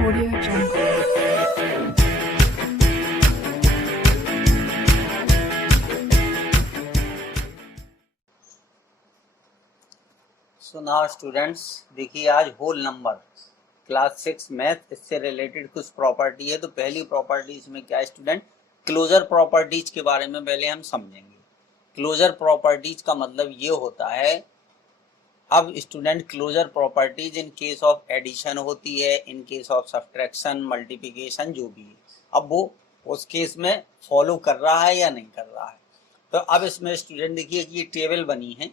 Audio Jungle. So now students, देखिए आज whole number class 6 math, इससे रिलेटेड कुछ प्रॉपर्टी है। तो पहली प्रॉपर्टी इसमें क्या है स्टूडेंट, क्लोजर प्रॉपर्टीज के बारे में पहले हम समझेंगे। क्लोजर प्रॉपर्टीज का मतलब ये होता है, अब student closure properties in case of addition होती है, in case of subtraction, multiplication, जो भी है, अब वो उस केस में फॉलो कर रहा है या नहीं कर रहा है। तो अब इसमें स्टूडेंट देखिए कि ये टेबल बनी है,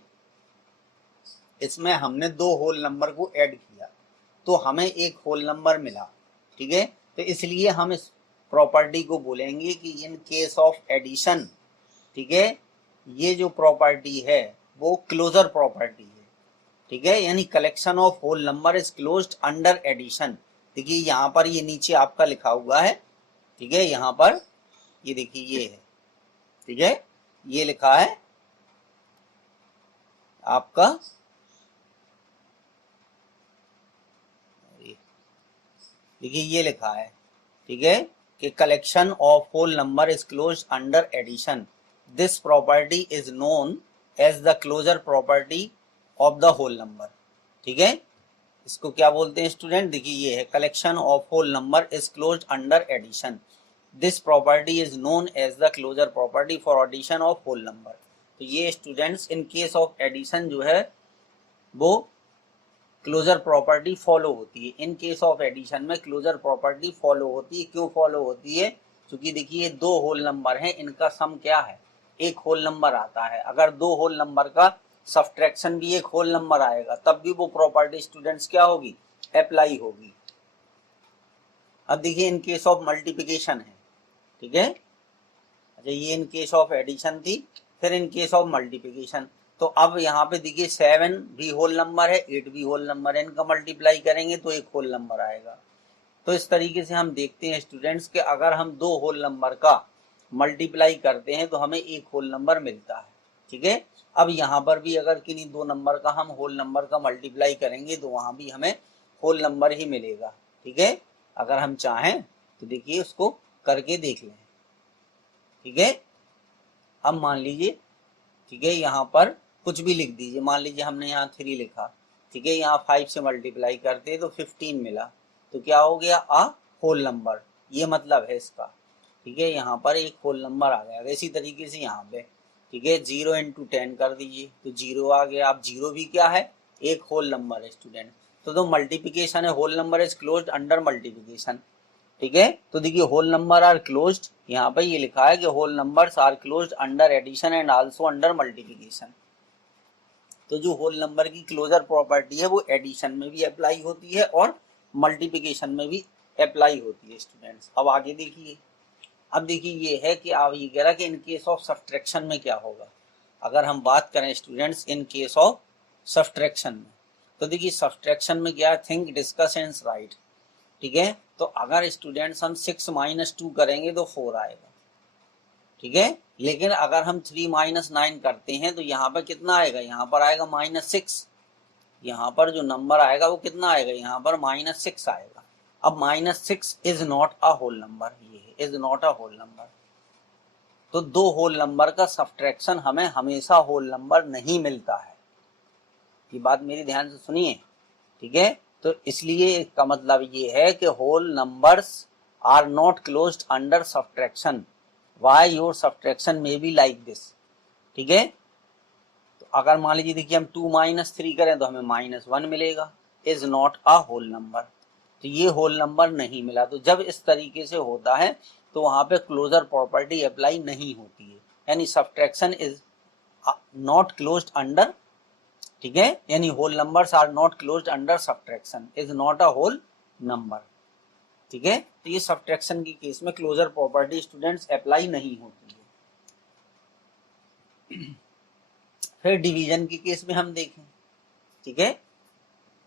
इसमें हमने दो होल नंबर को ऐड किया तो हमें एक होल नंबर मिला, ठीक है। तो इसलिए हम इस प्रॉपर्टी को बोलेंगे कि इन केस ऑफ एडिशन, ठीक है, ये जो प्रॉपर्टी है वो क्लोजर प्रॉपर्टी है, ठीक है। यानी collection of whole number is closed under addition. देखिए यहाँ पर ये नीचे आपका लिखा हुआ है, ठीक है, यहाँ पर ये देखिए ये है, ठीक है, ये लिखा है आपका, देखिए ये लिखा है, ठीक है, कि collection of whole number is closed under addition. This property is known as the closure property of the whole number, ठीक है। इसको क्या बोलते हैं स्टूडेंट, देखिए ये है collection of whole number is closed under addition. This property is known as the closure property for addition of whole number. तो ये students in case of addition जो है वो क्लोजर प्रॉपर्टी फॉलो होती है। इन केस ऑफ एडिशन में closure property follow होती है। क्यों फॉलो होती है, क्योंकि देखिए दो होल नंबर हैं, इनका सम क्या है, एक होल नंबर आता है। अगर दो होल नंबर का सब्ट्रैक्शन भी एक होल नंबर आएगा तब भी वो प्रॉपर्टी स्टूडेंट्स क्या होगी, अप्लाई होगी। अब देखिए इन केस ऑफ मल्टीप्लिकेशन है, ठीक है, अच्छा ये इन केस ऑफ एडिशन थी, फिर इन केस ऑफ मल्टीप्लिकेशन। तो अब यहाँ पे देखिए 7 भी होल नंबर है, 8 भी होल नंबर है, इनका मल्टीप्लाई करेंगे तो एक होल नंबर आएगा। तो इस तरीके से हम देखते हैं स्टूडेंट्स कि अगर हम दो होल नंबर का मल्टीप्लाई करते हैं तो हमें एक होल नंबर मिलता है, ठीक है। अब यहाँ पर भी अगर किन्हीं दो नंबर का हम होल नंबर का मल्टीप्लाई करेंगे तो वहां भी हमें होल नंबर ही मिलेगा, ठीक है। अगर हम चाहें तो देखिए उसको करके देख लें, ठीक है। अब मान लीजिए, ठीक है, यहाँ पर कुछ भी लिख दीजिए, मान लीजिए हमने यहाँ 3 लिखा, ठीक है, यहाँ 5 से मल्टीप्लाई करते तो 15 मिला, तो क्या हो गया, आ होल नंबर, ये मतलब है इसका, ठीक है। यहाँ पर एक होल नंबर आ गया। इसी तरीके से यहाँ पे, ठीक है, 0 इंटू 10 कर दीजिए तो 0 आ गया। अब 0 भी क्या है, एक होल नंबर है स्टूडेंट। तो मल्टीप्लिकेशन है, whole number is closed under multiplication, ठीक है। तो देखिए होल नंबर आर क्लोज्ड, यहाँ पे ये लिखा है कि whole numbers are closed under addition and also under multiplication. तो जो होल नंबर की क्लोजर प्रॉपर्टी है वो एडिशन में भी अप्लाई होती है और मल्टीप्लिकेशन में भी अप्लाई होती है स्टूडेंट्स। अब आगे देखिए, अब देखिए ये है कि आप ये कह रहा कि इन केस ऑफ सब्ट्रैक्शन में क्या होगा। अगर हम बात करें students in case of subtraction में, तो देखिए सब्ट्रैक्शन में क्या, थिंक, डिस्कस एंड राइट, ठीक है। तो अगर स्टूडेंट्स हम 6 माइनस 2 करेंगे तो 4 आएगा, ठीक है। लेकिन अगर हम 3 माइनस 9 करते हैं तो यहाँ पर कितना आएगा, यहाँ पर आएगा -6। यहाँ पर जो नंबर आएगा वो कितना आएगा, यहाँ पर -6 आएगा। अब -6 is not a whole number, ये is not a whole number. तो दो होल नंबर का सब्ट्रैक्शन हमें हमेशा होल नंबर नहीं मिलता है, ये बात मेरी ध्यान से सुनिए, ठीक है। तो इसलिए इसका मतलब ये है कि whole numbers are not closed under subtraction, why your subtraction में बी लाइक दिस, ठीक है। तो अगर मान लीजिए देखिए हम 2 माइनस 3 करें तो हमें -1 मिलेगा, is not a whole number. तो ये होल नंबर नहीं मिला। तो जब इस तरीके से होता है तो वहां पे क्लोजर प्रॉपर्टी अप्लाई नहीं होती है, यानी subtraction is not closed under, ठीक है, यानी whole numbers are not closed under subtraction, is not a whole number, ठीक है। तो ये सब्ट्रैक्शन की केस में क्लोजर प्रॉपर्टी स्टूडेंट्स अप्लाई नहीं होती है। फिर डिवीजन की केस में हम देखें, ठीक है,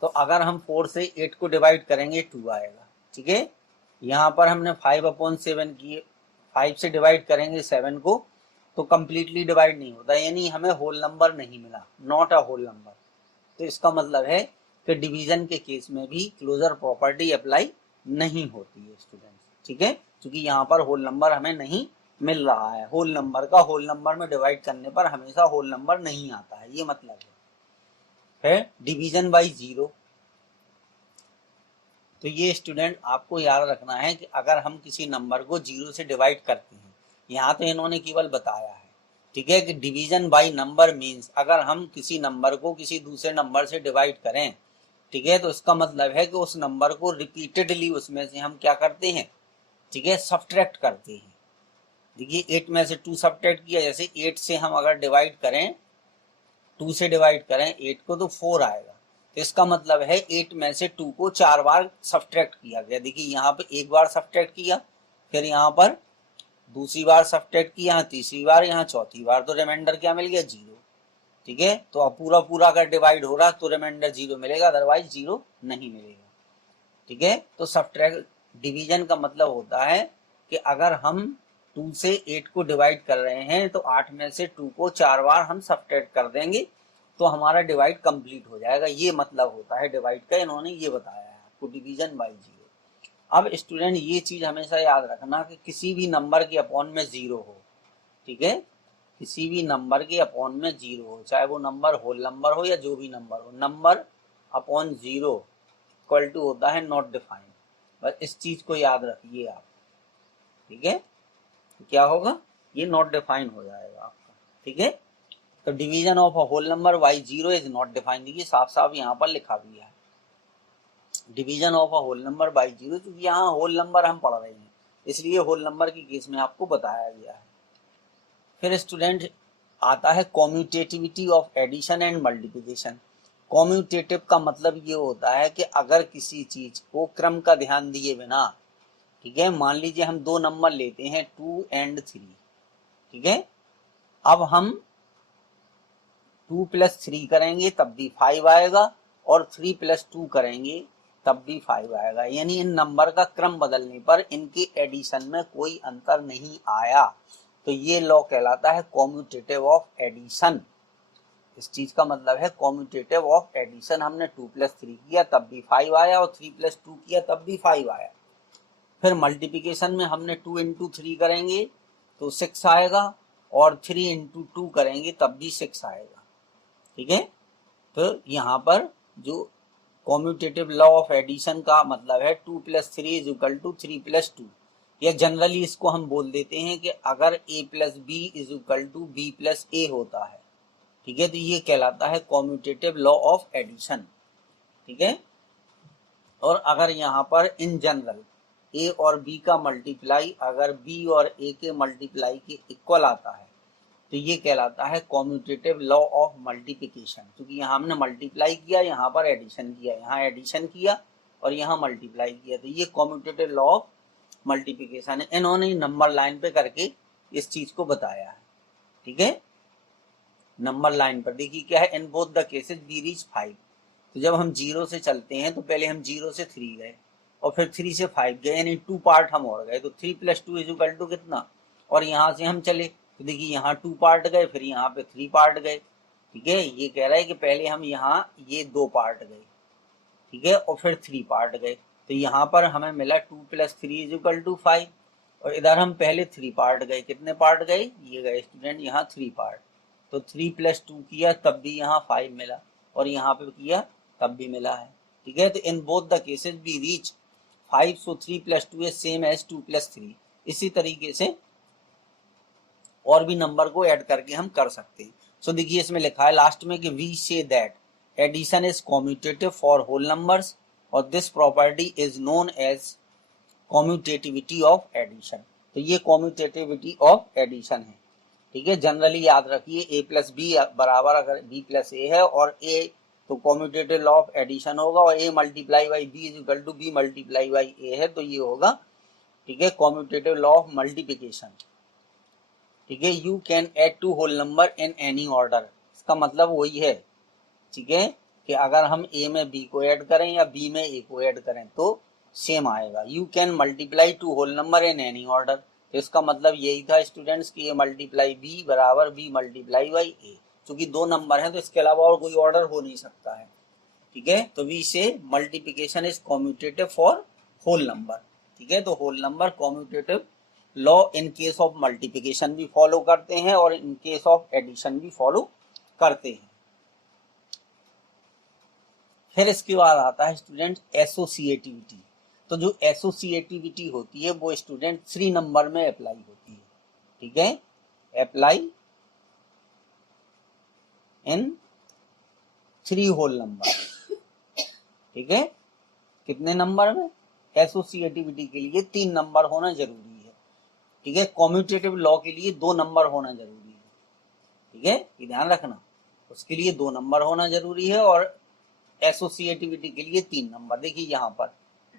तो अगर हम 4 से 8 को डिवाइड करेंगे 2 आएगा, ठीक है। यहाँ पर हमने 5/7 किए, 5 से डिवाइड करेंगे 7 को तो कंप्लीटली डिवाइड नहीं होता, यानी हमें होल नंबर नहीं मिला, नॉट अ होल नंबर। तो इसका मतलब है कि डिवीजन के केस में भी क्लोजर प्रॉपर्टी अप्लाई नहीं होती है स्टूडेंट, ठीक है, क्योंकि यहाँ पर होल नंबर हमें नहीं मिल रहा है। होल नंबर का होल नंबर में डिवाइड करने पर हमेशा होल नंबर नहीं आता है, ये मतलब है डिवीजन बाई जीरो। तो ये स्टूडेंट आपको याद रखना है कि अगर हम किसी नंबर को जीरो से डिवाइड करते हैं, यहाँ तो इन्होंने केवल बताया है, ठीक है, कि डिवीजन बाई नंबर मीन्स अगर हम किसी नंबर को किसी दूसरे नंबर से डिवाइड करें, ठीक है, तो इसका मतलब है कि उस नंबर को रिपीटेडली उसमें से हम क्या करते हैं, ठीक है, सब्ट्रैक्ट करते हैं। देखिए 8 में से 2 सब्ट्रैक्ट किया, जैसे 8 से हम अगर डिवाइड करें, 2 से डिवाइड करें 8 को तो 4 आएगा। तो इसका मतलब है 8 में से 2 को 4 बार सब्ट्रैक्ट किया गया। देखिए यहाँ पे एक बार सब्ट्रैक्ट किया, फिर यहाँ पर दूसरी बार सब्ट्रैक्ट किया, यहाँ तीसरी बार, यहाँ चौथी बार, तो रिमाइंडर क्या मिल गया, जीरो। ठीक है, तो अब पूरा पूरा अगर डिवाइड हो रहा तो रिमाइंडर जीरो मिलेगा, अदरवाइज जीरो नहीं मिलेगा। ठीक है, तो सब्ट्रैक्ट डिवीजन का मतलब होता है कि अगर हम 2 से 8 को डिवाइड कर रहे हैं तो 8 में से 2 को 4 बार हम सब्ट्रैक्ट कर देंगे तो हमारा डिवाइड कंप्लीट हो जाएगा। ये मतलब होता है डिवाइड का, इन्होंने ये बताया है आपको, डिवीजन बाई जीरो। अब स्टूडेंट ये चीज हमेशा याद रखना कि किसी भी नंबर के अपॉन में जीरो हो, ठीक है, किसी भी नंबर के अपॉन में जीरो हो, चाहे वो नंबर होल नंबर हो या जो भी नंबर हो, number upon zero equal to होता है नॉट डिफाइंड। बस इस चीज को याद रखिए आप, ठीक है, तो क्या होगा, ये नॉट डिफाइंड हो जाएगा आपका। ठीक है, तो division of a whole number by zero is not defined, देखिए साफ साफ यहाँ पर लिखा भी है division of a whole number by zero, क्योंकि यहाँ होल नंबर हम पढ़ रहे हैं इसलिए होल नंबर के केस में आपको बताया गया है। फिर स्टूडेंट आता है commutativity of addition and multiplication. Commutative का मतलब ये होता है कि अगर किसी चीज को क्रम का ध्यान दिए बिना, ठीक है, मान लीजिए हम दो नंबर लेते हैं 2 और 3, ठीक है, अब हम 2 + 3 करेंगे तब भी 5 आएगा और 3 + 2 करेंगे तब भी 5 आएगा, यानी इन नंबर का क्रम बदलने पर इनके एडिशन में कोई अंतर नहीं आया, तो ये लॉ कहलाता है कॉम्यूटेटिव ऑफ एडिशन। इस चीज का मतलब है कॉम्यूटेटिव ऑफ एडिशन, हमने 2 + 3 किया तब भी 5 आया और 3 + 2 किया तब भी 5 आया। फिर मल्टीप्लिकेशन में हमने 2 × 3 करेंगे तो 6 आएगा और 3 × 2 करेंगे तब भी 6 आएगा। ठीक है, तो यहाँ पर जो कॉम्यूटेटिव लॉ ऑफ एडिशन का मतलब है 2 + 3 = 3 + 2, या जनरली इसको हम बोल देते हैं कि अगर a + b = b + a होता है, ठीक है, तो ये कहलाता है कॉम्यूटेटिव लॉ ऑफ एडिशन। ठीक है, और अगर यहाँ पर इन जनरल a और b का मल्टीप्लाई अगर b और a के मल्टीप्लाई के इक्वल आता है तो ये कहलाता है कॉम्यूटेटिव लॉ ऑफ मल्टीप्लिकेशन, क्योंकि यहाँ हमने मल्टीप्लाई किया, यहाँ पर एडिशन किया, यहाँ एडिशन किया और यहाँ मल्टीप्लाई किया, तो ये कॉम्यूटेटिव लॉ ऑफ मल्टीप्लिकेशन है। इन्होंने नंबर लाइन पे करके इस चीज को बताया है। ठीक है, नंबर लाइन पर देखिए क्या है, in both the cases we reach 5। तो जब हम 0 से चलते हैं तो पहले हम 0 से 3 गए और फिर 3 से 5 गए, यानी 2 पार्ट हम और गए, तो 3 + 2 = कितना, और यहाँ से हम चले तो देखिए यहाँ 2 पार्ट गए, फिर यहाँ पे 3 पार्ट गए। ठीक है, ये कह रहा है कि पहले हम यहाँ ये 2 पार्ट गए, ठीक है, और फिर 3 पार्ट गए, तो यहाँ पर हमें मिला 2 + 3 = 5, और इधर हम पहले 3 पार्ट गए, कितने पार्ट गए, ये गए स्टूडेंट यहाँ 3 पार्ट, तो 3 + 2 किया तब भी यहाँ 5 मिला और यहाँ पे किया तब भी मिला है। ठीक है, तो in both the cases we reach 5, so 3 + 2 is same as 2 + 3। इसी तरीके से और भी नंबर को ऐड करके हम कर सकते हैं। सो देखिए इसमें लिखा है लास्ट में कि we say that addition is commutative for whole numbers और this property is known as commutativity of addition. तो ये कॉम्यूटेटिविटी ऑफ एडिशन है। ठीक है, जनरली याद रखिए a + b बराबर अगर b + a है और a तो कॉम्यूटेटिव लॉ ऑफ एडिशन होगा और a × b = b × a है, तो ये होगा, ठीक है, कॉम्यूटेटिव लॉ ऑफ मल्टीप्लिकेशन। ठीक है, you can add two whole number in any order, इसका मतलब वही है, ठीक है, कि अगर हम a में b को ऐड करें या b में a को ऐड करें तो सेम आएगा। You can multiply two whole number in any order, तो इसका मतलब यही था स्टूडेंट्स कि a × b बराबर b × a, क्योंकि दो नंबर हैं तो इसके अलावा और कोई ऑर्डर हो नहीं सकता है। ठीक है, तो we say multiplication is commutative for whole number, ठीक है। तो whole number commutative law in case of multiplication भी फॉलो करते हैं और इन केस ऑफ एडिशन भी फॉलो करते हैं। फिर इसके बाद आता है स्टूडेंट एसोसिएटिविटी। तो जो एसोसिएटिविटी होती है वो स्टूडेंट 3 नंबर में अप्लाई होती है, ठीक है। अप्लाई इन 3 होल नंबर, ठीक है। कितने नंबर में? एसोसिएटिविटी के लिए 3 नंबर होना जरूरी है, ठीक है। कॉम्यूटेटिव लॉ के लिए 2 नंबर होना जरूरी है, ठीक है, ये ध्यान रखना। उसके लिए 2 नंबर होना जरूरी है और एसोसिएटिविटी के लिए 3 नंबर। देखिए यहाँ पर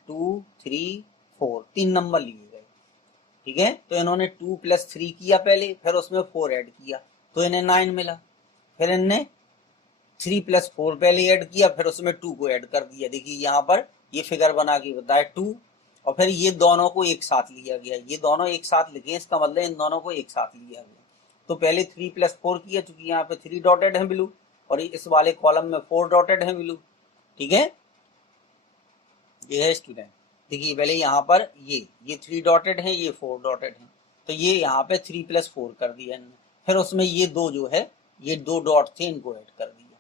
2, 3, 4 3 नंबर लिए गए, ठीक है। तो इन्होंने 2 + 3 किया पहले, फिर उसमें 4 ऐड किया तो इन्हें 9 मिला। फिर इनने 3 + 4 पहले ऐड किया, फिर उसमें 2 को ऐड कर दिया। देखिए यहाँ पर ये फिगर बना के बताया 2, और फिर ये दोनों को एक साथ लिया गया। ये दोनों एक साथ लिखे, इसका मतलब इन दोनों को एक साथ लिया गया। तो पहले 3 + 4 किया, चूंकि यहाँ पे 3 डॉटेड है ब्लू और इस वाले कॉलम में 4 डॉटेड है ब्लू, ठीक है। ये है स्टूडेंट, देखिए पहले यहाँ पर ये 3 डॉटेड है, ये 4 डॉटेड है, तो ये यहाँ पे 3 + 4 कर दिया इन्होंने। फिर उसमें ये 2 जो है, ये 2 डॉट थे, इनको ऐड कर दिया,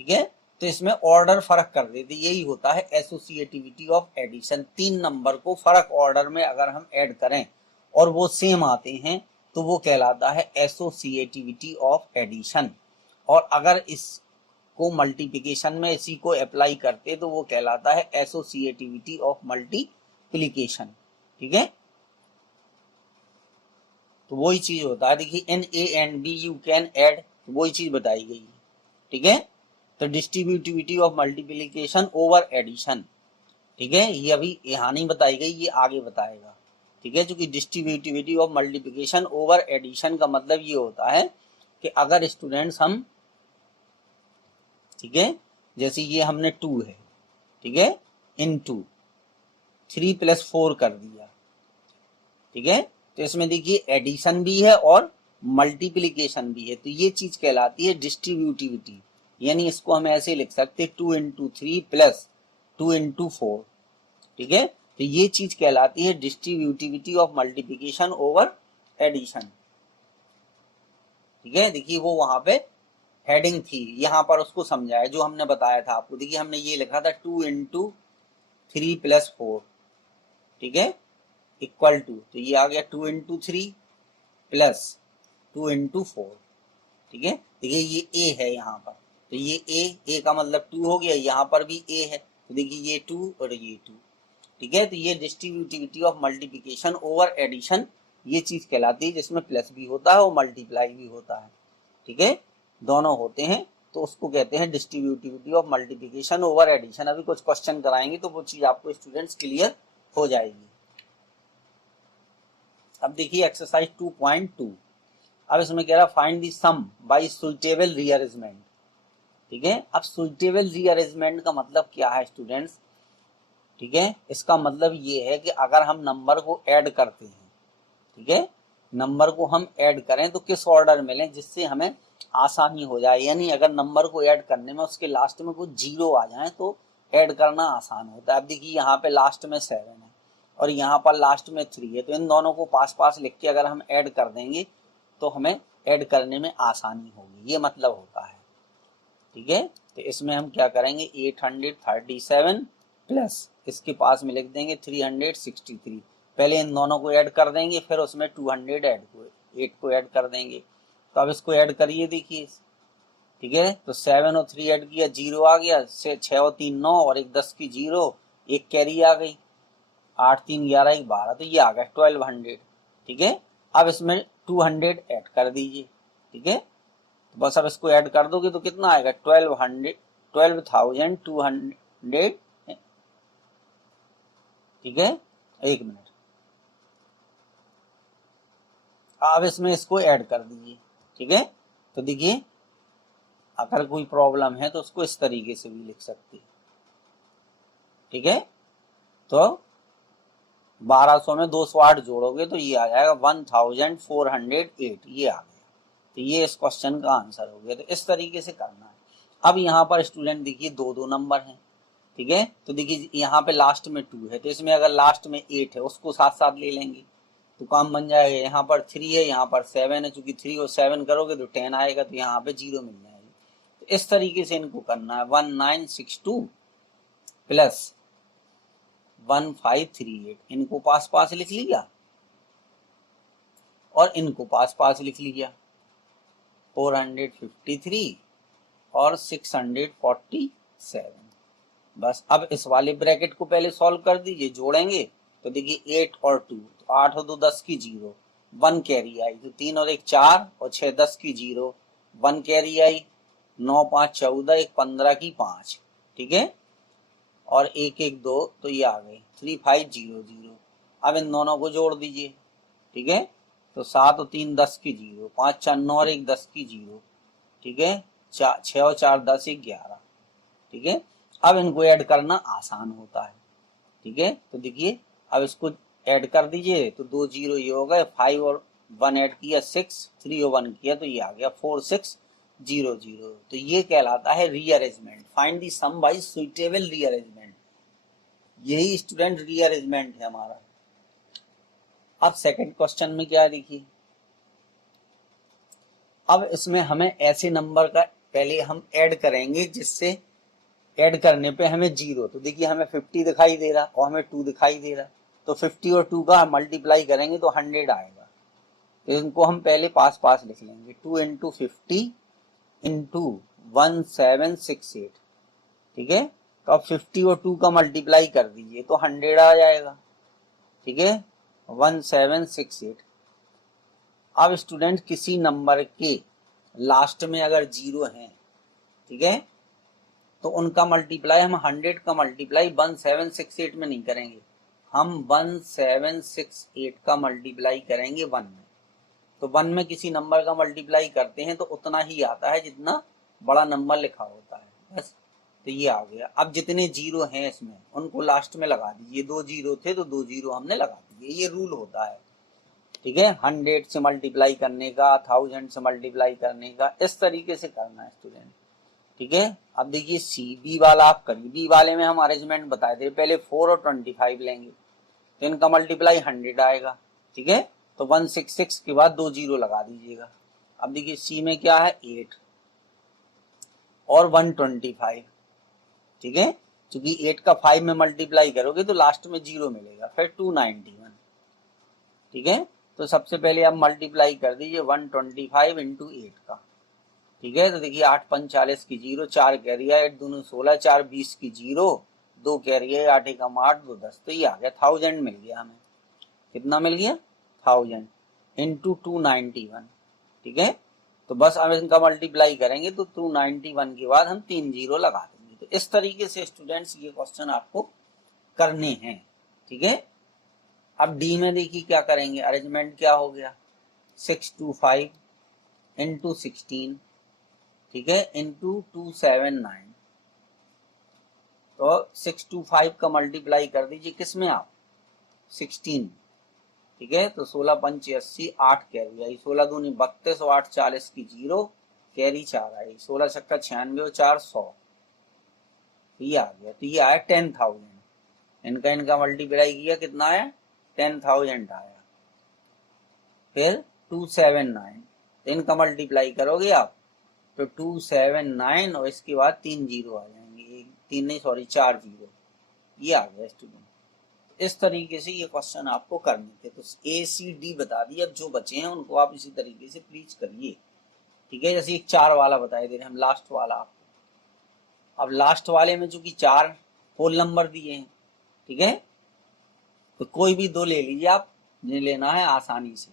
ठीक है। तो इसमें ऑर्डर फर्क कर देते, यही होता है एसोसिएटिविटी ऑफ एडिशन। 3 नंबर को फर्क ऑर्डर में अगर हम ऐड करें और वो सेम आते हैं तो वो कहलाता है एसोसिएटिविटी ऑफ एडिशन। और अगर इसको मल्टीप्लिकेशन में इसी को अप्लाई करते तो वो कहलाता है एसोसिएटिविटी ऑफ मल्टीप्लिकेशन, ठीक है। तो वही चीज होता है। देखिए in A and B you can add, वही चीज बताई गई है, ठीक है। तो distributivity of multiplication over addition, ठीक है, ये अभी यहाँ नहीं बताई गई, ये आगे बताएगा, ठीक है। क्योंकि distributivity of multiplication over addition का मतलब ये होता है कि अगर स्टूडेंट्स हम, ठीक है, जैसे ये हमने 2 है, ठीक है, इनटू 3 + 4 कर दिया, ठीक है। तो इसमें देखिए एडिशन भी है और मल्टीप्लिकेशन भी है, तो ये चीज कहलाती है डिस्ट्रीब्यूटिविटी। यानी इसको हम ऐसे लिख सकते 2 × 3 + 2 × 4, ठीक है। तो ये चीज कहलाती है distributivity of multiplication over addition, ठीक है। देखिए वो वहां पे हेडिंग थी, यहाँ पर उसको समझाया जो हमने बताया था आपको। देखिए हमने ये लिखा था 2 × 3 + 4, ठीक है, इक्वल टू, तो ये आ गया 2 × 3 + 2 × 4, ठीक है। देखिए ये ए है यहाँ पर, तो ये ए का मतलब 2 हो गया, यहाँ पर भी ए है, तो देखिए ये 2 और ये 2, ठीक है। तो ये distributivity of multiplication over addition ये चीज कहलाती है, जिसमें प्लस भी होता है और मल्टीप्लाई भी होता है, ठीक है, दोनों होते हैं। तो उसको कहते हैं distributivity of multiplication over addition. अभी कुछ क्वेश्चन कराएंगे तो वो चीज आपको स्टूडेंट्स क्लियर हो जाएगी। अब देखिए एक्सरसाइज 2.2। अब इसमें कह रहा find the sum by suitable rearrangement, ठीक है। अब सुइटेबल रीअरेंजमेंट का मतलब क्या है स्टूडेंट्स, ठीक है। इसका मतलब ये है कि अगर हम नंबर को ऐड करते हैं, ठीक है, नंबर को हम ऐड करें तो किस ऑर्डर में लें जिससे हमें आसानी हो जाए। यानी अगर नंबर को ऐड करने में उसके लास्ट में कुछ 0 आ जाए तो ऐड करना आसान होता है। अब देखिए यहाँ पे लास्ट में 7 है और यहाँ पर लास्ट में 3 है, तो इन दोनों को पास पास लिख के अगर हम ऐड कर देंगे तो हमें ऐड करने में आसानी होगी, ये मतलब होता है, ठीक है। तो इसमें हम क्या करेंगे 837 प्लस इसके पास में लिख देंगे 363। पहले इन दोनों को ऐड कर देंगे, फिर उसमें 8 को ऐड कर देंगे। तो अब इसको ऐड करिए, देखिए, ठीक है। तो 7 और 3 ऐड किया, 0 आ गया, 6 और 3 9 और 1 10 की 0, एक कैरी आ गई, 8 3 11 1 12, तो ये आ गया 1200, ठीक है। अब इसमें 200 ऐड कर दीजिए, ठीक है। तो बस अब इसको ऐड कर दोगे तो कितना आएगा 1200 ठीक है। एक मिनट, अब इसमें इसको ऐड कर दीजिए, ठीक है। तो देखिए अगर कोई प्रॉब्लम है तो उसको इस तरीके से भी लिख सकते हैं, ठीक है। तो 1200 में 208 जोड़ोगे तो ये आ जाएगा 1408, ये आ गया। तो ये इस क्वेश्चन का आंसर हो गया। तो इस तरीके से करना है। अब यहाँ पर स्टूडेंट देखिए 2 2 नंबर हैं, ठीक है। तो देखिए यहाँ पे लास्ट में 2 है, तो इसमें अगर लास्ट में 8 है उसको साथ साथ ले लेंगे तो काम बन जाएगा। यहाँ पर 3 है, यहाँ पर 7 है, चूंकि 3 और 7 करोगे तो 10 आएगा, तो यहाँ पे 0 मिल जाएगी। तो इस तरीके से इनको करना है। 1962 प्लस 1538, इनको पास पास लिख लिया और इनको पास पास लिख लिया। 453 और 647। बस अब इस वाले ब्रैकेट को पहले सॉल्व कर दीजिए, जोड़ेंगे तो देखिए 8 और 2, तो 8 और 2 10 की 0, 1 कैरी आई, तो 3 और 1 4 और 6 10 की 0, 1 कैरी आई, 9 5 14, 1 15 की 5, ठीक है, और 1 1 2, तो ये आ गए 3500। अब इन दोनों को जोड़ दीजिए, ठीक है, तो 7 और 3 10 की 0, 5 4 9 और 1 10 की 0, ठीक है, 6 और 4 10 1 11, ठीक है। अब इनको ऐड करना आसान होता है, ठीक है। तो देखिए अब इसको ऐड कर दीजिए, तो 2 0 ये हो गए, 5 और 1 ऐड किया 6, 3 और 1 किया तो ये आ गया 4600। तो ये कहलाता है rearrangement. Find the sum by suitable rearrangement, यही स्टूडेंट रीअरेंजमेंट है हमारा। अब सेकंड क्वेश्चन में क्या है देखिए, अब इसमें हमें ऐसे नंबर का पहले हम ऐड करेंगे जिससे ऐड करने पे हमें 0, तो देखिए हमें 50 दिखाई दे रहा और हमें 2 दिखाई दे रहा, तो 50 और 2 का मल्टीप्लाई करेंगे तो 100 आएगा। तो इनको हम पहले पास पास लिख लेंगे, 2 इंटू 50 इंटू 1768, ठीक है। तो अब 50 और 2 का मल्टीप्लाई कर दीजिए तो 100 आ जाएगा, ठीक है, 1768। अब स्टूडेंट किसी नंबर के लास्ट में अगर 0 है, ठीक है, तो उनका मल्टीप्लाई हम 100 का मल्टीप्लाई 1768 में नहीं करेंगे, हम 1768 का मल्टीप्लाई करेंगे 1 में। तो 1 में किसी नंबर का मल्टीप्लाई करते हैं तो उतना ही आता है जितना बड़ा नंबर लिखा होता है, बस। तो ये आ गया। अब जितने 0 हैं इसमें उनको लास्ट में लगा दीजिए, 2 0 थे तो 2 0 हमने लगा दिए, ये रूल होता है, ठीक है। 100 से मल्टीप्लाई करने का, 1000 से मल्टीप्लाई करने का, इस तरीके से करना है स्टूडेंट, ठीक है। अब देखिए सी बी वाला आप करिए, बी वाले में हम अरेंजमेंट बताए थे, पहले 4 और 25 लेंगे तो इनका मल्टीप्लाई 100 आएगा, ठीक है। तो 166 के बाद 2 0 लगा दीजिएगा। अब देखिए सी में क्या है, 8 और 125, ठीक है, क्योंकि 8 का 5 में मल्टीप्लाई करोगे तो लास्ट में 0 मिलेगा, फिर 291, ठीक है। तो सबसे पहले आप मल्टीप्लाई कर दीजिए 125 इंटू 8 का, ठीक है। तो देखिए 8 5 40 की 0, 4 कैरी है, 8 दूनी 16, 4 20 की 0, 2 कैरी है, 8 एकम 8, 2 10, तो ये आ गया 1000 मिल गया हमें। कितना मिल गया, 1000 इंटू 291, ठीक है। तो बस अब इनका मल्टीप्लाई करेंगे तो 291 के बाद हम 3 0 लगा देंगे। तो इस तरीके से स्टूडेंट्स ये क्वेश्चन आपको करने हैं, ठीक है। अब डी में देखिए क्या करेंगे, अरेंजमेंट क्या हो गया, 625 इंटू 16, ठीक है, इंटू 279, तो 625 का मल्टीप्लाई कर दीजिए किसमें आप, 16, ठीक है। तो 16 पंच 80, 8 कैरी आई, 16 दूनी 32 और 8 40 की 0, कैरी 4 आई, 16 छक्का 96 और 4 100, ये आ गया। तो ये आया 10,000, इनका मल्टीप्लाई किया कितना आया, 10,000 आया। फिर 279, तो इनका मल्टीप्लाई करोगे आप तो 279 और इसके बाद 3 0 आ जाएंगे, 3 नहीं सॉरी 4 0, ये आ गया स्टूडेंट। इस तरीके से ये क्वेश्चन आपको करने थे, तो ए सी डी बता दिए, अब जो बचे हैं उनको आप इसी तरीके से प्लीज करिए, ठीक है। जैसे एक 4 वाला बताए दे रहे हैं हम, लास्ट वाला आपको। अब लास्ट वाले में चूंकि 4 होल नंबर दिए हैं, ठीक है, तो कोई भी 2 ले लीजिए आप, जिन्हें लेना है आसानी से।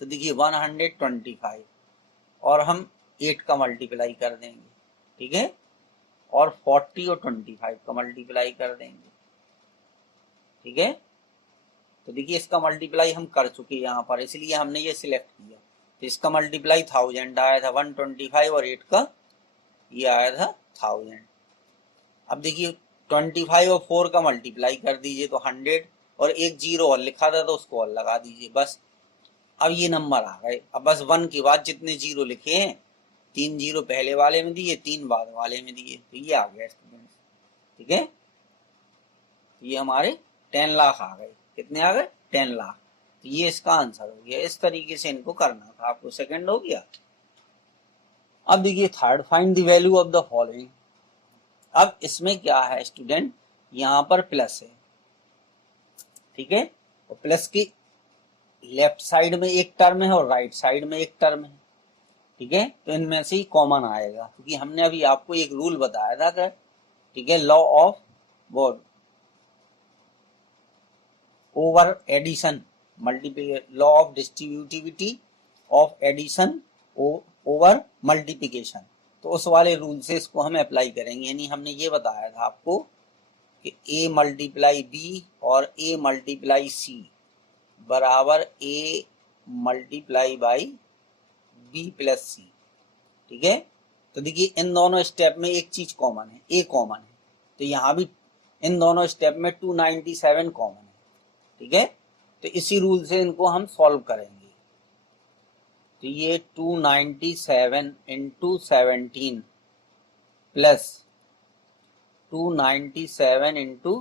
तो देखिए 125 और हम 8 का मल्टीप्लाई कर देंगे, ठीक है, और 40 और 25 का मल्टीप्लाई कर देंगे, ठीक है। तो देखिए इसका मल्टीप्लाई हम कर चुके यहाँ पर, इसलिए हमने ये सिलेक्ट किया। तो इसका मल्टीप्लाई 1000 आया था, 125 और 8 का ये आया था 1000। अब देखिए 25 और 4 का मल्टीप्लाई कर दीजिए तो 100, और एक 0 और लिखा था तो उसको और लगा दीजिए, बस। अब ये नंबर आ गए। अब बस 1 के बाद जितने 0 लिखे हैं, 3 0 पहले वाले में दिए, 3 बाद वाले में दिए, तो ये आ गया स्टूडेंट। ठीक है, ये हमारे 10 लाख आ गए। कितने आ गए? 10 लाख। तो ये इसका आंसर हो गया। इस तरीके से इनको करना था आपको। सेकंड हो गया। अब देखिए third, find the value of the following. अब इसमें क्या है स्टूडेंट, यहां पर प्लस है, ठीक है, और प्लस की लेफ्ट साइड में एक टर्म है और राइट साइड में एक टर्म है, ठीक है, तो इनमें से ही कॉमन आएगा, क्योंकि हमने अभी आपको एक रूल बताया था कि, ठीक है, law of what over addition multiplication, law of distributivity of addition over multiplication, तो उस वाले रूल से इसको हम अप्लाई करेंगे। यानी हमने ये बताया था आपको कि a मल्टीप्लाई b और a मल्टीप्लाई c बराबर a multiply by b plus C, ठीक है। तो देखिए इन दोनों स्टेप में एक चीज कॉमन है, a कॉमन है, तो यहाँ भी इन दोनों स्टेप में 297 कॉमन है, ठीक है। तो इसी रूल से इनको हम सॉल्व करेंगे। तो ये 297 इंटू 17 प्लस 297 इंटू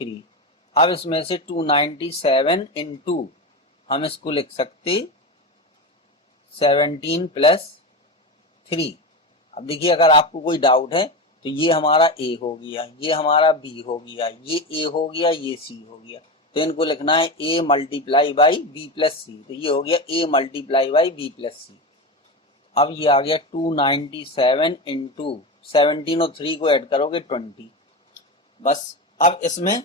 3। अब इसमें से 297 इंटू हम इसको लिख सकते 17 प्लस 3। अब देखिए अगर आपको कोई डाउट है तो ये हमारा a हो गया, ये हमारा b हो गया, ये a हो गया, ये c हो गया, तो इनको लिखना है a multiply by b plus C. तो ये हो गया a multiply by b plus C. अब ये आ गया 297 इंटू 17 और 3 को ऐड करोगे 20। बस अब इसमें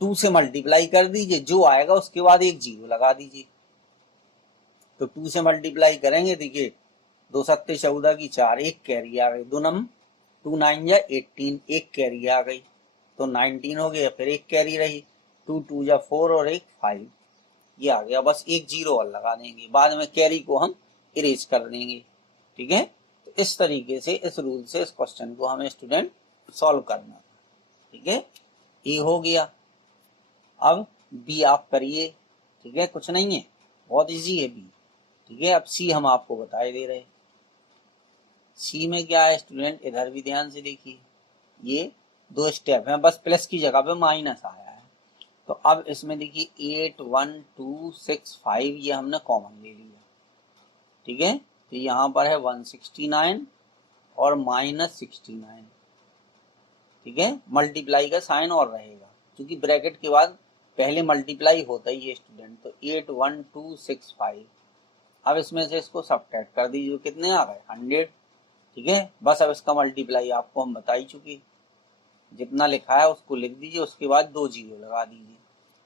2 से मल्टीप्लाई कर दीजिए, जो आएगा उसके बाद एक जीरो लगा दीजिए। तो 2 से मल्टीप्लाई करेंगे, देखिए 2 सत्ते 14 की 4, एक कैरी आ गई, 2 नम 2 9 या 18, एक कैरी आ गई तो 19 हो गया, फिर एक कैरी रही 2 2 या 4 और एक 5, ये आ गया। बस एक जीरो और लगा देंगे, बाद में कैरी को हम इरेज कर देंगे, ठीक है। तो इस तरीके से इस रूल से इस क्वेश्चन को हमें स्टूडेंट सॉल्व करना, ठीक है। ए हो गया। अब बी आप करिए, ठीक है, कुछ नहीं है, बहुत इजी है बी, ठीक है। अब सी हम आपको बताए दे रहे हैं। सी में क्या है स्टूडेंट, इधर भी ध्यान से देखिए, ये 2 स्टेप हैं, बस प्लस की जगह पे माइनस आया है। तो अब इसमें देखिए 8 1 2 6 5 ये हमने कॉमन ले लिया, ठीक है। तो यहाँ पर है 169 और माइनस 69, ठीक है। मल्टीप्लाई का साइन और रहेगा, क्योंकि ब्रैकेट के बाद पहले मल्टीप्लाई होता ही है स्टूडेंट। तो 8 1 2 6 5। अब इसमें से इसको सब्ट्रैक्ट कर दीजिए, कितने आ गए 100, ठीक है। बस अब इसका मल्टीप्लाई आपको हम बता ही चुके, जितना लिखा है उसको लिख दीजिए, उसके बाद 2 जीरो लगा दीजिए।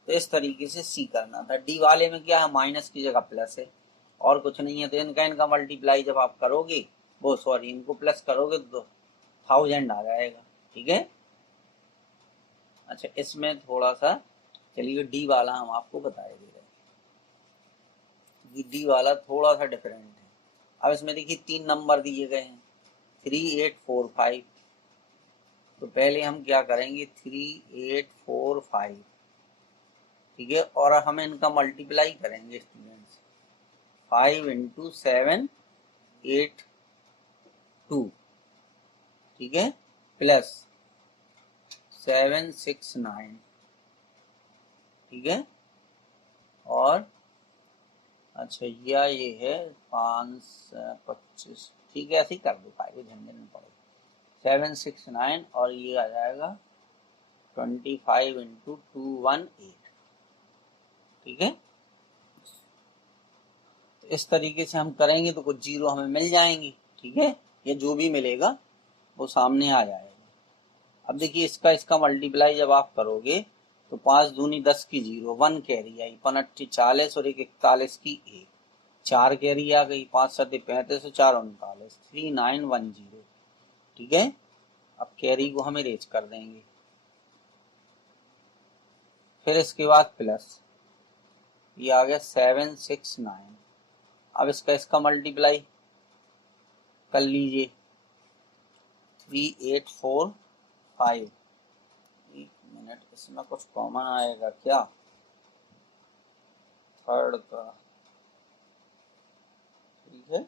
तो इस तरीके से सी करना था। डी वाले में क्या है, माइनस की जगह प्लस है और कुछ नहीं है, तो इनका मल्टीप्लाई जब आप करोगे, वो सॉरी इनको प्लस करोगे तो 1000 आ जाएगा, ठीक है। अच्छा इसमें थोड़ा सा चलिए डी वाला हम आपको बताए दे रहे हैं। डी वाला थोड़ा सा डिफरेंट है। अब इसमें देखिए 3 नंबर दिए गए हैं 3 8 4 5। तो पहले हम क्या करेंगे 3 8 4 5, ठीक है, और हम इनका मल्टीप्लाई करेंगे स्टूडेंट्स 5 इंटू 7 8 2, ठीक है, प्लस 7 6 9, ठीक है। और अच्छा ये है 5 25, ठीक है, ऐसे ही कर दो, 5 झंझट में पड़े 7 6 9 और ये आ जाएगा 25 इंटू 218, ठीक है। तो इस तरीके से हम करेंगे तो कुछ जीरो हमें मिल जाएंगे, ठीक है, या जो भी मिलेगा वो सामने आ जाएगा। अब देखिए इसका मल्टीप्लाई जब आप करोगे तो 5 दूनी 10 की जीरो, 1 कैरी आई, 5 8 40 और 1 41 की 1, 4 कैरी आ गई, 5 7 35 और 4 39, 3910, ठीक है। अब कैरी को हम इरेज कर देंगे, फिर इसके बाद प्लस, ये आ गया 7 6 9। अब इसका मल्टीप्लाई कर लीजिए 3 8 4 5। एक मिनट, इसमें कुछ कॉमन आएगा क्या, थर्ड का, ठीक है।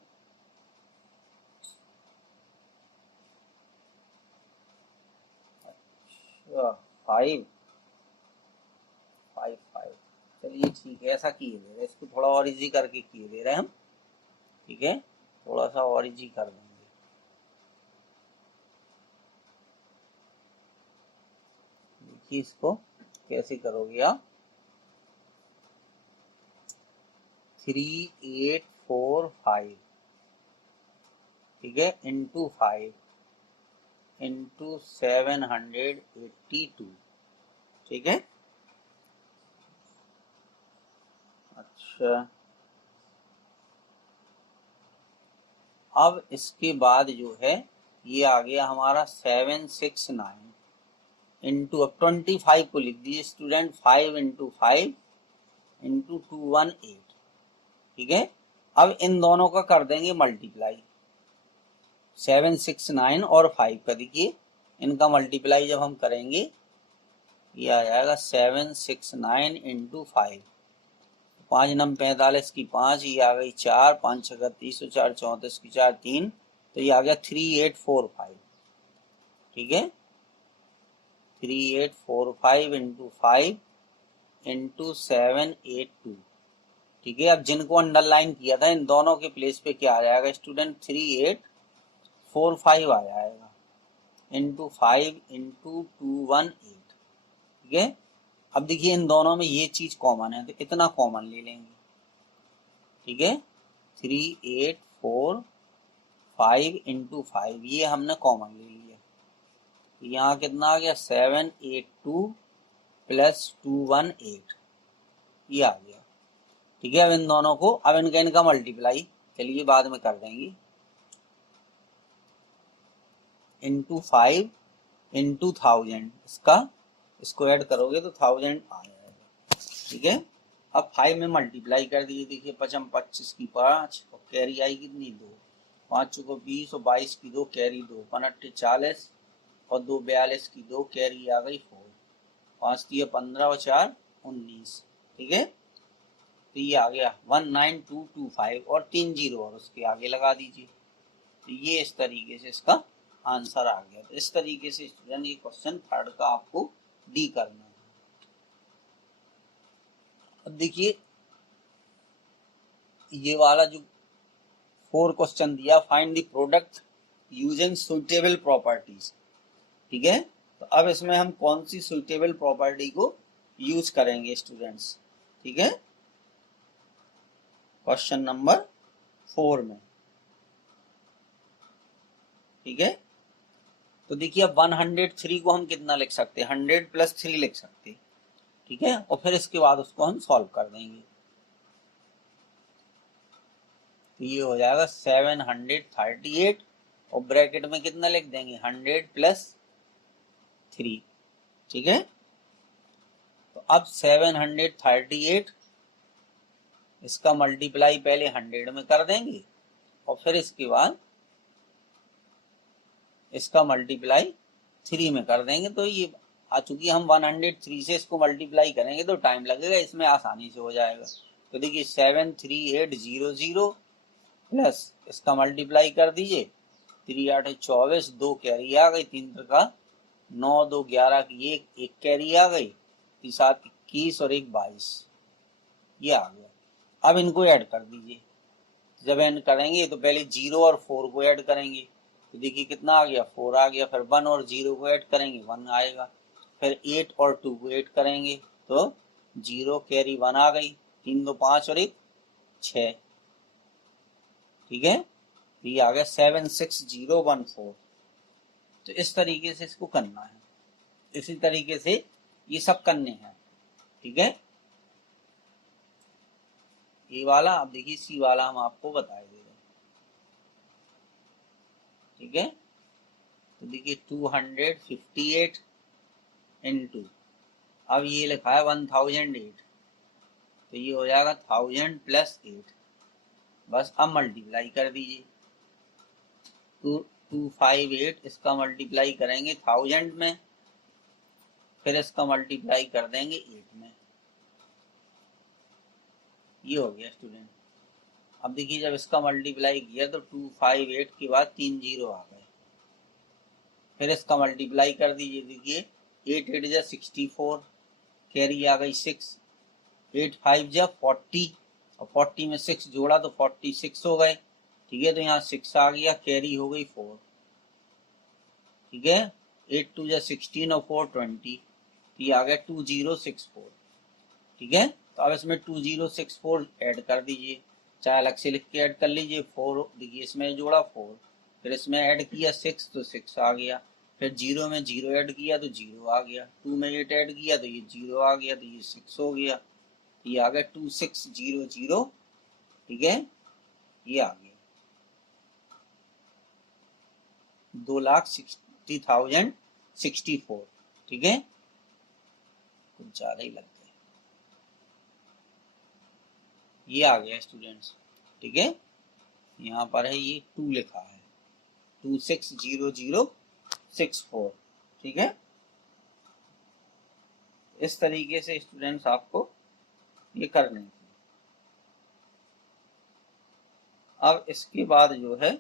5 5 5। चलिए ठीक है, ऐसा किए दे रहे, इसको थोड़ा और इजी करके किए दे रहे हैं हम। ठीक है, थोड़ा सा और इजी कर देंगे। देखिए इसको कैसे करोगे आप। 3845, ठीक है, इंटू 5 इंटू 782, ठीक है। अच्छा, अब इसके बाद जो है ये आ गया हमारा 769 इंटू, अब 25 को लिख दीजिए स्टूडेंट, 5 इंटू 5 इंटू 218, ठीक है। अब इन दोनों का कर देंगे मल्टीप्लाई, 769 और 5 का। देखिए इनका मल्टीप्लाई जब हम करेंगे ये आ जाएगा 769 इंटू 5, 5 नम 45 की 5, ये आ गई 4, 5 छः 30, 4 34 की 4 3, तो ये आ गया 3845, ठीक है। 3845 इंटू 5 इंटू 782, ठीक है। अब जिनको अंडरलाइन किया था इन दोनों के प्लेस पे क्या आ जाएगा स्टूडेंट, 3845 आ जाएगा इंटू 5 इंटू 218, ठीक है। अब देखिए इन दोनों में ये चीज कॉमन है तो इतना कॉमन ले लेंगे, ठीक है। 3845 इंटू 5 ये हमने कॉमन ले लिया, तो यहाँ कितना आ गया 782 प्लस 218, ये आ गया, ठीक है। अब इन दोनों को, अब इनका मल्टीप्लाई चलिए बाद में कर देंगे, इंटू 5 इंटू 1000, इसको ऐड करोगे तो 1000 आ जाएगा, ठीक है। अब 5 में मल्टीप्लाई कर दीजिए, देखिए 5 25 की 5 और कैरी आई कितनी 2, 5 को 20 और 22 की 2 कैरी 2, 5 40 और 2 42 की 2 कैरी आ गई 4, 5 दिए 15 और 4 19, ठीक है। तो ये आ गया 19225 और 3 जीरो और उसके आगे लगा दीजिए, तो ये इस तरीके से इसका आंसर आ गया। तो इस तरीके से स्टूडेंट ये क्वेश्चन थर्ड का आपको डी करना है। अब देखिए ये वाला जो 4 क्वेश्चन दिया, find the product using suitable properties, ठीक है। तो अब इसमें हम कौन सी सुटेबल प्रॉपर्टी को यूज करेंगे स्टूडेंट्स, ठीक है, क्वेश्चन नंबर 4 में, ठीक है। तो देखिए अब 103 को हम कितना लिख सकते हैं, 100 प्लस 3 लिख सकते हैं, ठीक है। और फिर इसके बाद उसको हम सॉल्व कर देंगे, तो ये हो जाएगा 738 और ब्रैकेट में कितना लिख देंगे 100 प्लस 3, ठीक है। तो अब 738 इसका मल्टीप्लाई पहले 100 में कर देंगे और फिर इसके बाद इसका मल्टीप्लाई 3 में कर देंगे, तो ये चूंकि हम 103 से इसको मल्टीप्लाई करेंगे तो टाइम लगेगा, इसमें आसानी से हो जाएगा। तो देखिए 73800 प्लस इसका मल्टीप्लाई कर दीजिए, 3 8 24, 2 कैरी आ गई, 3 का 9, 2 11 की एक कैरी आ गई, 7 21 और 1 22, ये आ गया। अब इनको ऐड कर दीजिए, जब ऐड करेंगे तो पहले 0 और 4 को ऐड करेंगे, तो देखिए कितना आ गया 4 आ गया, फिर 1 और 0 को ऐड करेंगे 1 आएगा, फिर 8 और 2 को ऐड करेंगे तो 0 कैरी 1 आ गई, 3 2 5 और 1 6, ठीक है। तो ये आ गया 76014। तो इस तरीके से इसको करना है, इसी तरीके से ये सब करने हैं, ठीक है। ये वाला अब देखिए सी वाला हम आपको बता दे रहे हैं, ठीक है। तो देखिए 258 इंटू, अब ये लिखा है 1008, तो ये हो जाएगा 1000 प्लस 8, बस अब मल्टीप्लाई कर दीजिए, 258 इसका मल्टीप्लाई करेंगे 1000 में, फिर इसका मल्टीप्लाई कर देंगे 8 में, ये हो गया स्टूडेंट। अब देखिए जब इसका मल्टीप्लाई किया तो 258 के बाद 3 जीरो आ गए, फिर इसका मल्टीप्लाई कर दीजिए, देखिए 8 8 जा 64, कैरी आ गई 6, 8 5 जा 40 और 40 में 6 जोड़ा तो 46 हो गए। ठीक है, तो यहाँ 6 आ गया, कैरी हो गई 4। ठीक है, 8 2 जा 16 और 4 20, तो ये आ गया 2064। ठीक है, तो अब इसमें 2064 ऐड कर दीजिए, चाहे अलग से लिख के ऐड कर लीजिए। 4 देखिए इसमें जोड़ा 4, फिर इसमें ऐड किया 6 तो 6 आ गया, फिर 0 में 0 ऐड किया तो 0 आ गया, 2 में 8 ऐड किया तो ये 0 आ गया, तो ये 6 हो गया, ये आ गया 2600। ठीक है, ये आ गया 2,60,064। ठीक है, कुछ ज्यादा ही लग गया, ये आ गया स्टूडेंट्स। ठीक है, यहाँ पर है ये 2 लिखा है, 260064। ठीक है, इस तरीके से स्टूडेंट्स आपको ये करने हैं। अब इसके बाद जो है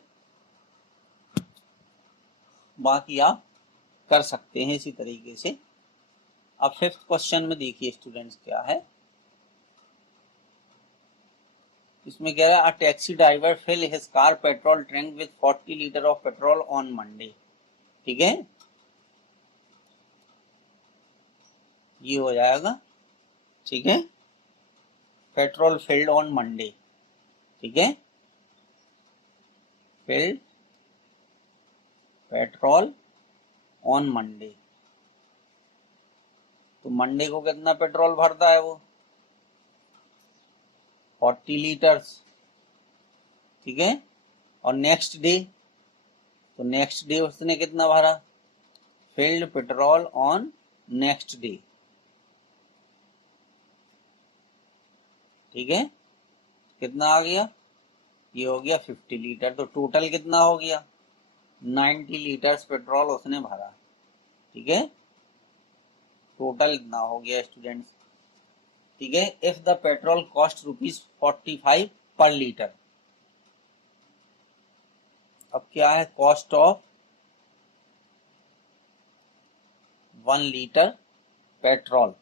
बाकी आप कर सकते हैं इसी तरीके से। अब 5th क्वेश्चन में देखिए स्टूडेंट्स क्या है, इसमें कह रहा है a taxi driver fill his car petrol tank with 40 litre of petrol on Monday. ठीक है, ये हो जाएगा। ठीक है, पेट्रोल फिल्ड ऑन मंडे। ठीक है, फिल्ड पेट्रोल ऑन मंडे, तो मंडे को कितना पेट्रोल भरता है वो 40 लीटर्स। ठीक है, और नेक्स्ट डे, तो नेक्स्ट डे उसने कितना भरा, field petrol on next day. ठीक है, कितना आ गया, ये हो गया 50 लीटर, तो टोटल कितना हो गया 90 लीटर्स पेट्रोल उसने भरा। ठीक है, टोटल इतना हो गया स्टूडेंट्स। ठीक है, if the petrol cost ₹45 per litre. अब क्या है, कॉस्ट ऑफ 1 लीटर पेट्रोल,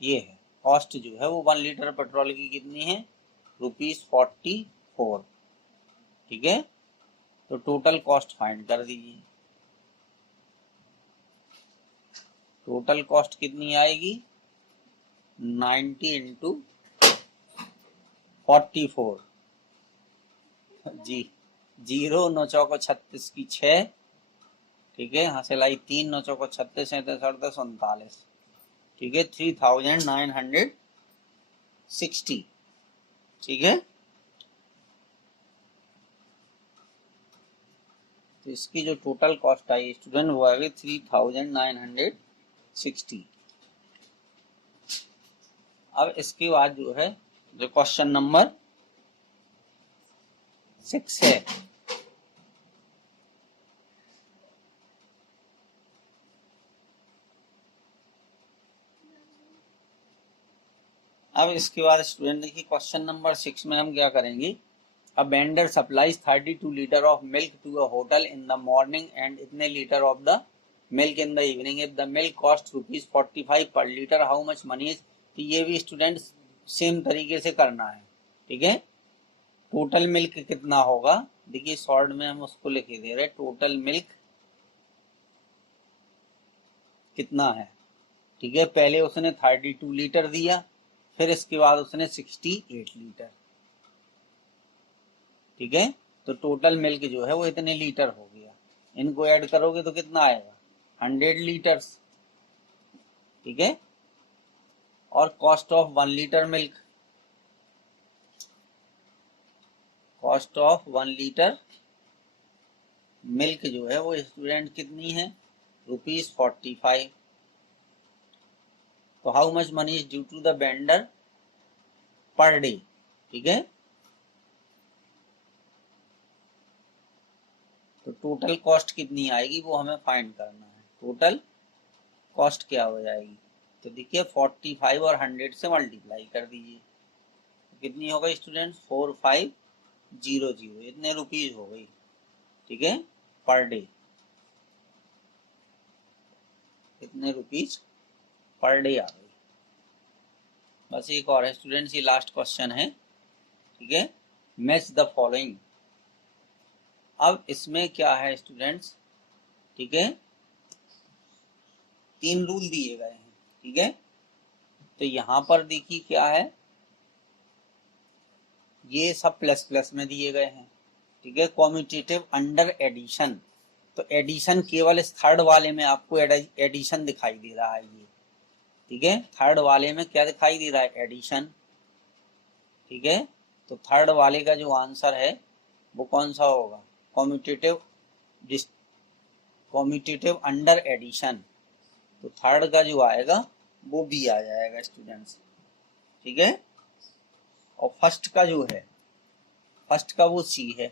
ये है कॉस्ट जो है वो 1 लीटर पेट्रोल की कितनी है ₹44। ठीक है, तो टोटल कॉस्ट फाइंड कर दीजिए, टोटल कॉस्ट कितनी आएगी 90 इंटू 44 जी, 0 9 चौको 36 की 6। ठीक है, हासिल आई 3 9 चौको 36 37 38 39। ठीक है, 3960। ठीक है, तो इसकी जो टोटल कॉस्ट आई स्टूडेंट वो आएगी 3960। अब इसके बाद जो है जो क्वेश्चन नंबर 6 है, अब इसके बाद स्टूडेंट देखिए क्वेश्चन नंबर 6 में हम क्या करेंगे, a vendor supplies 32 litre of milk to a hotel in the morning and इतने litre of the milk in the evening, if the milk cost ₹45 per litre how much money is. तो ये भी student same तरीके से करना है। ठीक है, टोटल मिल्क कितना होगा, देखिए शॉर्ट में हम उसको लिख दे रहे, टोटल मिल्क कितना है। ठीक है, पहले उसने 32 लीटर दिया, फिर इसके बाद उसने 68 लीटर। ठीक है, तो टोटल मिल्क जो है वो इतने लीटर हो गया, इनको ऐड करोगे तो कितना आएगा 100 लीटर्स। ठीक है, और cost of 1 litre milk, cost of 1 litre milk जो है वो स्टूडेंट कितनी है ₹45। तो how much money is due to the vendor per day. ठीक है, तो टोटल कॉस्ट कितनी आएगी वो हमें फाइंड करना है, टोटल कॉस्ट क्या हो जाएगी, तो देखिए 45 और 100 से मल्टीप्लाई कर दीजिए, तो कितनी हो गई स्टूडेंट 4500, इतने रुपीज हो गई। ठीक है, पर डे, कितने रुपीज पर डे आ गई। बस एक और है स्टूडेंट्स, ये लास्ट क्वेश्चन है, ठीक है। Match the following. अब इसमें क्या है स्टूडेंट्स, ठीक है, 3 रूल दिए गए हैं, ठीक है। तो यहां पर देखिए क्या है, ये सब प्लस प्लस में दिए गए हैं, ठीक है। कॉम्यूटेटिव अंडर एडिशन, तो एडिशन केवल इस थर्ड वाले में आपको एडिशन दिखाई दे रहा है ये, ठीक है। थर्ड वाले में क्या दिखाई दे रहा है, एडिशन, ठीक है। तो थर्ड वाले का जो आंसर है वो कौन सा होगा, कॉम्यूटेटिव कॉम्यूटेटिव अंडर एडिशन, तो थर्ड का जो आएगा वो बी आ जाएगा स्टूडेंट्स, ठीक है। और फर्स्ट का जो है, फर्स्ट का वो सी है,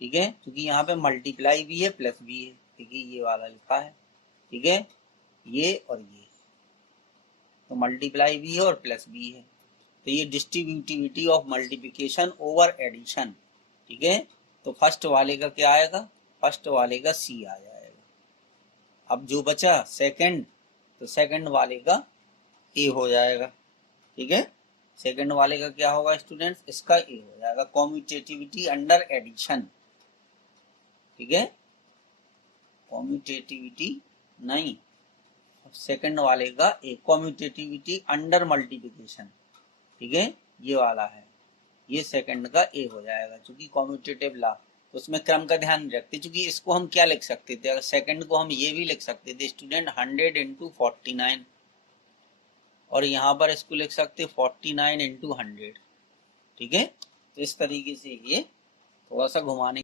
ठीक है, क्योंकि यहाँ पे मल्टीप्लाई भी है प्लस भी है, ठीक है, ये वाला लिखा है, ठीक है, ये और ये, तो मल्टीप्लाई भी है और प्लस भी है, तो ये distributivity of multiplication over addition, ठीक है। तो फर्स्ट वाले का क्या आएगा, फर्स्ट वाले का सी आ जाएगा। अब जो बचा सेकंड, तो सेकंड वाले का ए हो जाएगा, ठीक है। सेकंड वाले का क्या होगा स्टूडेंट्स, इसका ए हो जाएगा, कॉम्यूटेटिविटी अंडर एडिशन, ठीक है। कॉम्यूटेटिविटी नहीं, सेकंड वाले का ए, कॉम्यूटेटिविटी अंडर मल्टीप्लिकेशन, ठीक है, ये वाला है, ये सेकंड का ए हो जाएगा, क्योंकि कॉम्यूटेटिव ला, उसमें क्रम का ध्यान नहीं रखते, क्योंकि इसको हम क्या लिख सकते थे, अगर सेकंड को हम ये भी लिख सकते थे स्टूडेंट 100 इंटू 49, और यहाँ पर इसको लिख सकते 49 इंटू 100, ठीक है। तो इस तरीके से ये थोड़ा सा घुमाने